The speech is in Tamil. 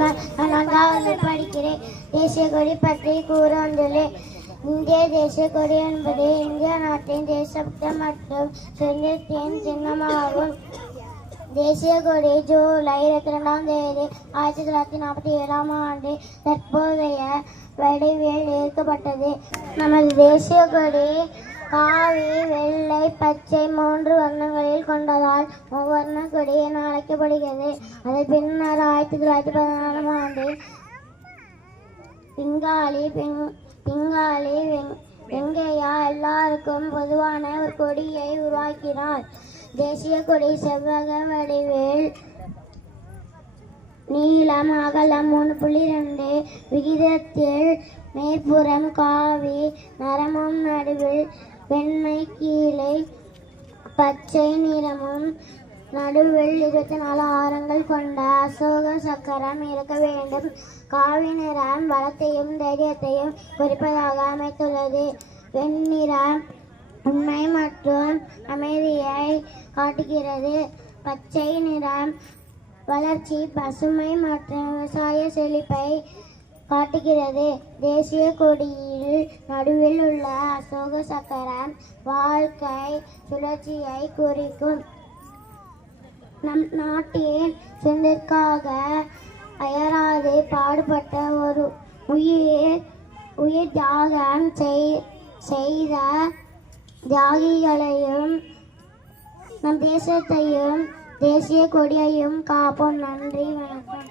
நமஸ்கார். நான் 4வது படிக்கிறேன். தேசிய கொடி பற்றி கூற வந்துள்ளேன். இந்திய தேசிய கொடி என்பது இந்திய நாட்டின் தேசபக்தி மற்றும் சுதந்திரத்தின் சின்னமாகும். தேசிய கொடி ஜூலை 22 1947 ஆண்டு தற்போதைய வடிவில் ஏற்கப்பட்டது. நமது தேசிய கொடி காவி, வெள்ளை, பச்சை 3 வர்ணங்களில் கொண்டதால் முவ்வர்ண கொடி என அழைக்கப்படுகிறது. அது பின்னர் 1914 ஆண்டில் பிங்காலி வெங்கையா எல்லாருக்கும் பொதுவான ஒரு கொடியை உருவாக்கினார். தேசிய கொடி செவ்வக வடிவில் நீளம் அகலம் 3.2 விகிதத்தில் மேற்புறம் காவி நிறமும் நடுவில் வெண்மை கீழே பச்சை நிறமும் நடுவில் 24 ஆரங்கள் கொண்ட அசோக சக்கரம் இருக்க வேண்டும். காவி நிறம் பலத்தையும் தைரியத்தையும் குறிப்பதாக அமைத்துள்ளது. வெண்ணிறம் உண்மை மற்றும் அமைதியை காட்டுகிறது. பச்சை நிறம் வளர்ச்சி, பசுமை மற்றும் விவசாய செழிப்பை காட்டுகிறது. தேசிய கொடியில் நடுவில் உள்ள அசோக சக்கரம் வாழ்க்கை சுழற்சியை குறிக்கும். நம் நாட்டின் சுதந்திரத்திற்காக அயராது பாடுபட்ட ஒரு உயிர் தியாகம் செய்த தியாகிகளையும் நம் தேசத்தையும் தேசிய கொடியையும் காப்போம். நன்றி, வணக்கம்.